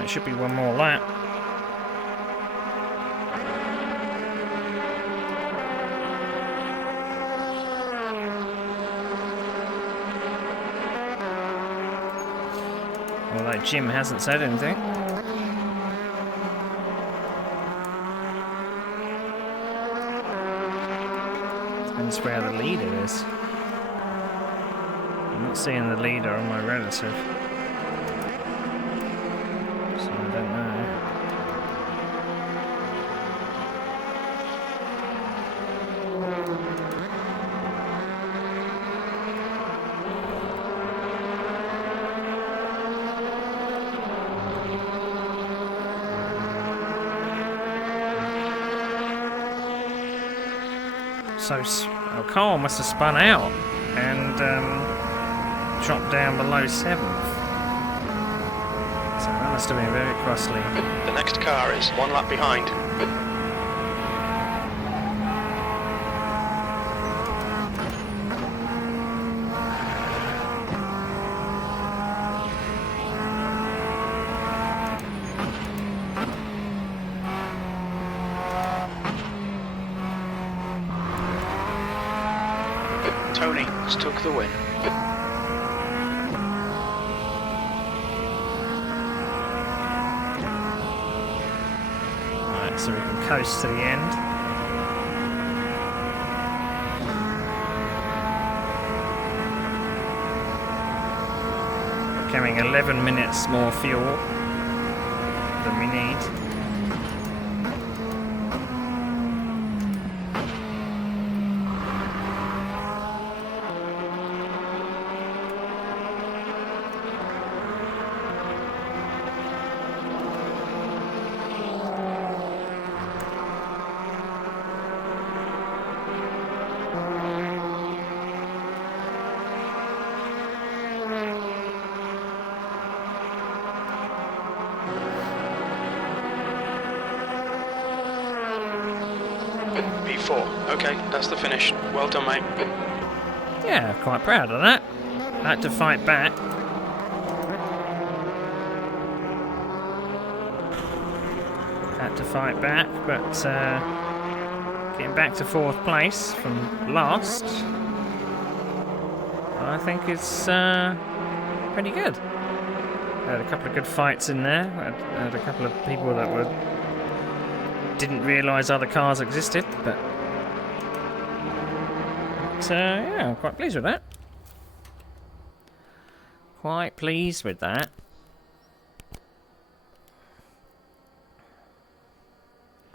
It should be one more lap. Although Jim hasn't said anything. Depends where the leader is. I'm not seeing the leader on my relative. So I don't know. So Carl must have spun out and dropped down below 7th. So that must have been very costly. The next car is 1 lap behind. Tony has took the win. Right, so we can coast to the end. We're carrying 11 minutes more fuel than we need. P4. Okay, that's the finish. Well done, mate. Yeah, quite proud of that. Had to fight back. Had to fight back, but getting back to 4th place from last, I think it's pretty good. Had a couple of good fights in there. Had a couple of people that didn't realise other cars existed, but yeah, I'm quite pleased with that. Quite pleased with that.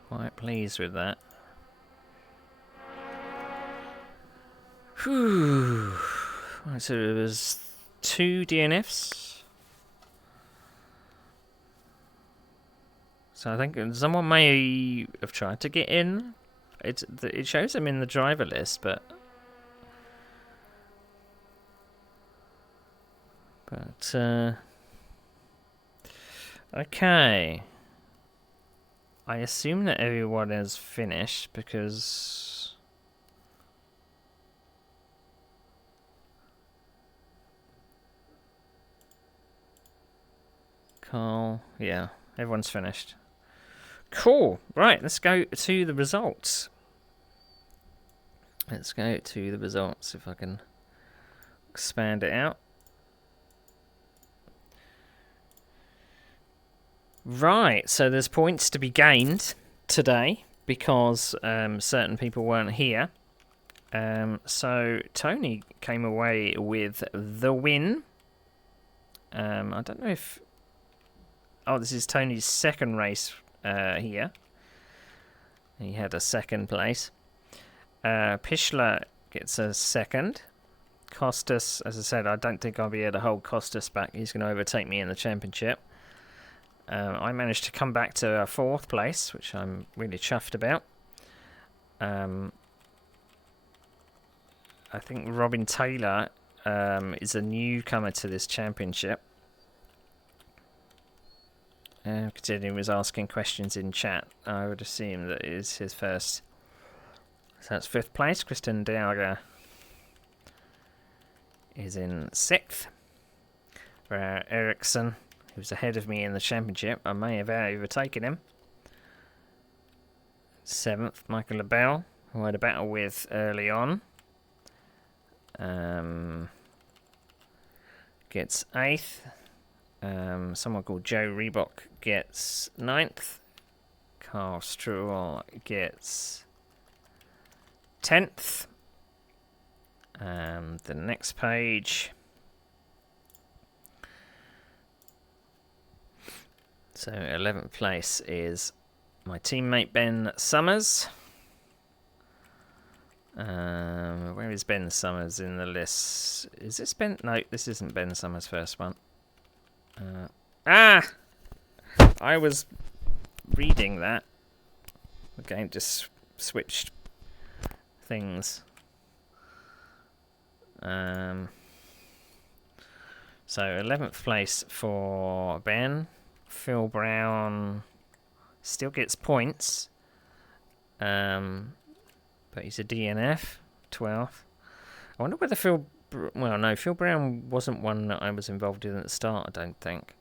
Quite pleased with that. Whew. Right, so it was 2 DNFs. So I think someone may have tried to get in. It shows them in the driver list, but okay. I assume that everyone has finished because Carl, yeah, everyone's finished. Cool. Right, let's go to the results. Let's go to the results if I can expand it out. Right, so there's points to be gained today because certain people weren't here. So Tony came away with the win. I don't know if... Oh, this is Tony's second race here. He had a second place. Pichler gets a second. Costas, as I said, I don't think I'll be able to hold Costas back. He's going to overtake me in the championship. I managed to come back to a 4th place, which I'm really chuffed about. I think Robin Taylor is a newcomer to this championship. Considering he was asking questions in chat, I would assume that it is his first. So that's 5th place. Kristen Diaga is in 6th. Ericsson, who's ahead of me in the championship, I may have overtaken him. 7th, Michael LaBelle, who I had a battle with early on. Gets 8th. Someone called Joe Reebok gets 9th. Carl Struhl gets 10th. The next page. So 11th place is my teammate Ben Summers. Where is Ben Summers in the list? Is this Ben? No, this isn't Ben Summers' first one. I was reading that. The game just switched things. So 11th place for Ben. Phil Brown still gets points. But he's a DNF, 12th. I wonder whether Phil Brown wasn't one that I was involved in at the start, I don't think.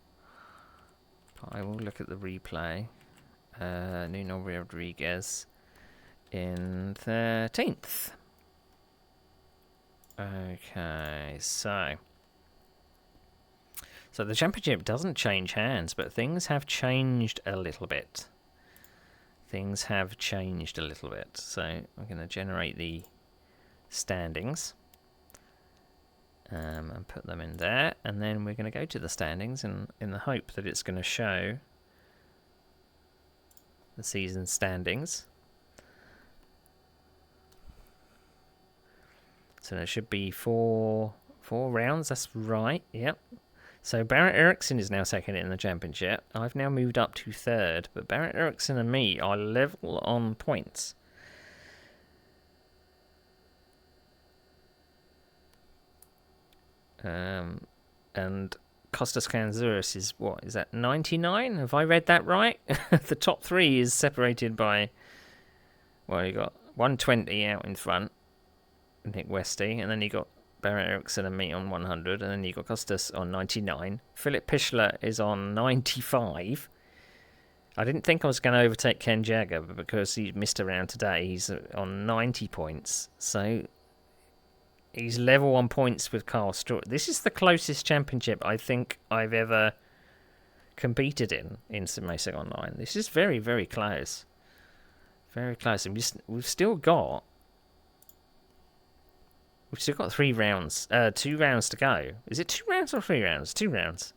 But I will look at the replay. Nuno Rodriguez in 13th. Okay, so the championship doesn't change hands, but things have changed a little bit. So I'm going to generate the standings and put them in there, and then we're going to go to the standings in the hope that it's going to show the season standings. So there should be four rounds. That's right. Yep. So Barrett Ericsson is now second in the championship. I've now moved up to third, but Barrett Ericsson and me are level on points. And Kostas Kanzouris is what? Is that 99? Have I read that right? The top three is separated by, well, you got 120 out in front, Nick Westy, and then you got Barrett Ericsson and me on 100, and then you got Kostas on 99. Philip Pichler is on 95. I didn't think I was going to overtake Ken Jagger, but because he missed a round today, he's on 90 points. So he's level on points with Carl Stewart. This is the closest championship I think I've ever competed in Sim Racing Online. This is very, very close. Very close. And we've still got 3 rounds, 2 rounds to go. Is it 2 rounds or 3 rounds? 2 rounds.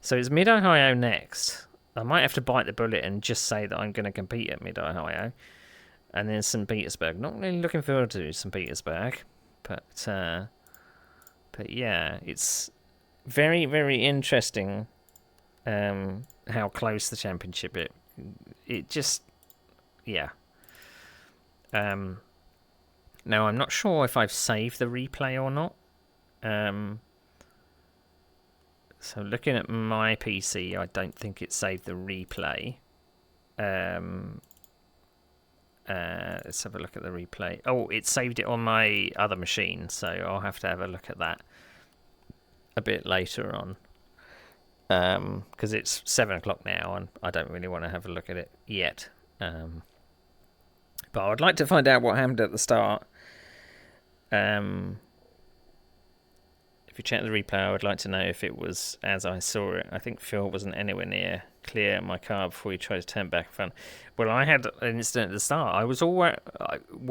So it's Mid-Ohio next. I might have to bite the bullet and just say that I'm going to compete at Mid-Ohio. And then St. Petersburg. Not really looking forward to St. Petersburg. But yeah, it's very, very interesting how close the championship is. It just, yeah. Now, I'm not sure if I've saved the replay or not. So looking at my PC, I don't think it saved the replay. Let's have a look at the replay. Oh, it saved it on my other machine, so I'll have to have a look at that a bit later on. Because it's 7 o'clock now, and I don't really want to have a look at it yet. But I'd like to find out what happened at the start. If you check the replay, I would like to know if it was as I saw it. I think Phil wasn't anywhere near clear my car before he tried to turn back in front. Well, I had an incident at the start. I was what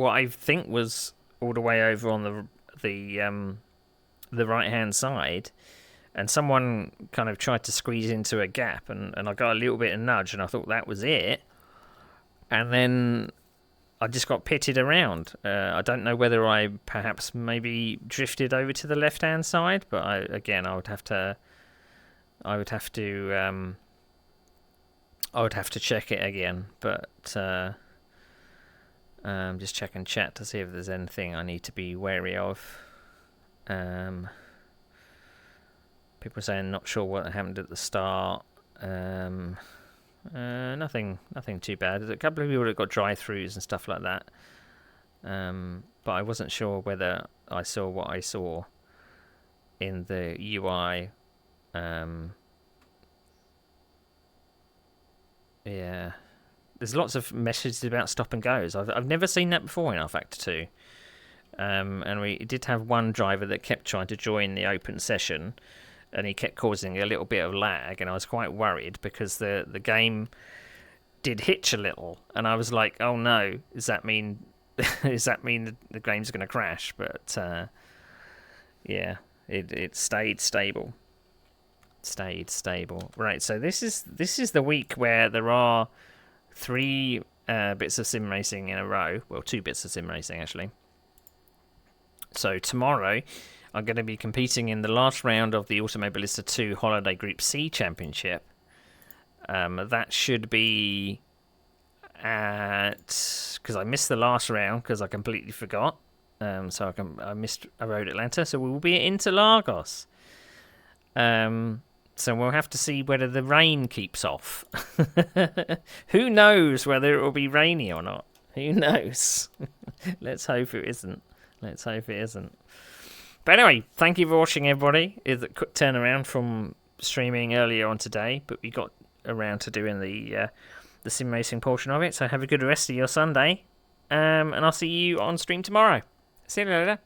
I think was all the way over on the right hand side, and someone kind of tried to squeeze into a gap, and I got a little bit of nudge, and I thought that was it, and then I just got pitted around. I don't know whether I perhaps maybe drifted over to the left-hand side, but I would have to check it again. But just checking chat to see if there's anything I need to be wary of. People are saying not sure what happened at the start. Nothing too bad. There's a couple of people that got drive-throughs and stuff like that. But I wasn't sure whether I saw what I saw in the UI. Yeah. There's lots of messages about stop and goes. I've never seen that before in R-Factor 2. And we did have one driver that kept trying to join the open session, and he kept causing a little bit of lag, and I was quite worried because the game did hitch a little, and I was like, oh no, does that mean the game's going to crash? But Yeah, it stayed stable. Right, so this is the week where there are 3 bits of sim racing in a row. Well, 2 bits of sim racing actually. So tomorrow I'm going to be competing in the last round of the Automobilista 2 Holiday Group C Championship. That should be because I missed the last round because I completely forgot. So I missed a Road Atlanta. So we will be at Interlagos. So we'll have to see whether the rain keeps off. Who knows whether it will be rainy or not? Who knows? Let's hope it isn't. But anyway, thank you for watching, everybody. It's a quick turnaround from streaming earlier on today, but we got around to doing the sim racing portion of it. So have a good rest of your Sunday, and I'll see you on stream tomorrow. See you later.